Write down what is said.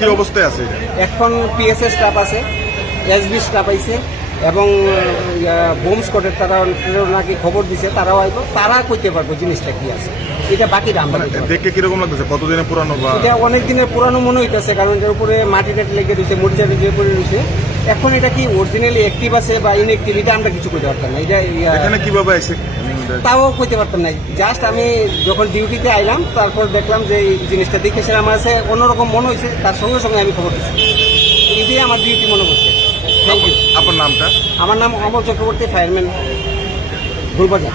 কি অবস্থায় আছে? এখন পিএসএ স্টাফ আছে এসবি স্টাফ আইছে এবং বোম স্কটের তারা নাকি খবর দিছে, তারাও আইব, তারা কইতে পারব জিনিসটা কি আছে এটা বাকি আমরা মানে কইতে পারব না। দেখে কীরকম লাগতেছে? কতদিনের পুরানো বা এটা অনেক দিনের পুরানো মনে হইতেছে কারণ এটার উপরে মাটি টাটি লেগে রয়েছে মরিচা টিচে পড়ে রয়েছে এখন এটা কি অরিজিনালি অ্যাক্টিভ আছে বা ইনঅ্যাক্টিভ এটা আমরা কিছু করতে পারতাম না। এটা এখানে কীভাবে আইছে? তাও কইতে পারতাম না। জাস্ট আমি যখন ডিউটিতে আইলাম তারপর দেখলাম যে এই জিনিসটা দেখেছে আমার কাছে অন্যরকম মনে হয়েছে তার সঙ্গে সঙ্গে আমি খবর দিচ্ছি এটাই আমার ডিউটি মনে করছে আপনার নামটা? আমার নাম অমল চক্রবর্তী ফায়ারম্যান গুলবাজার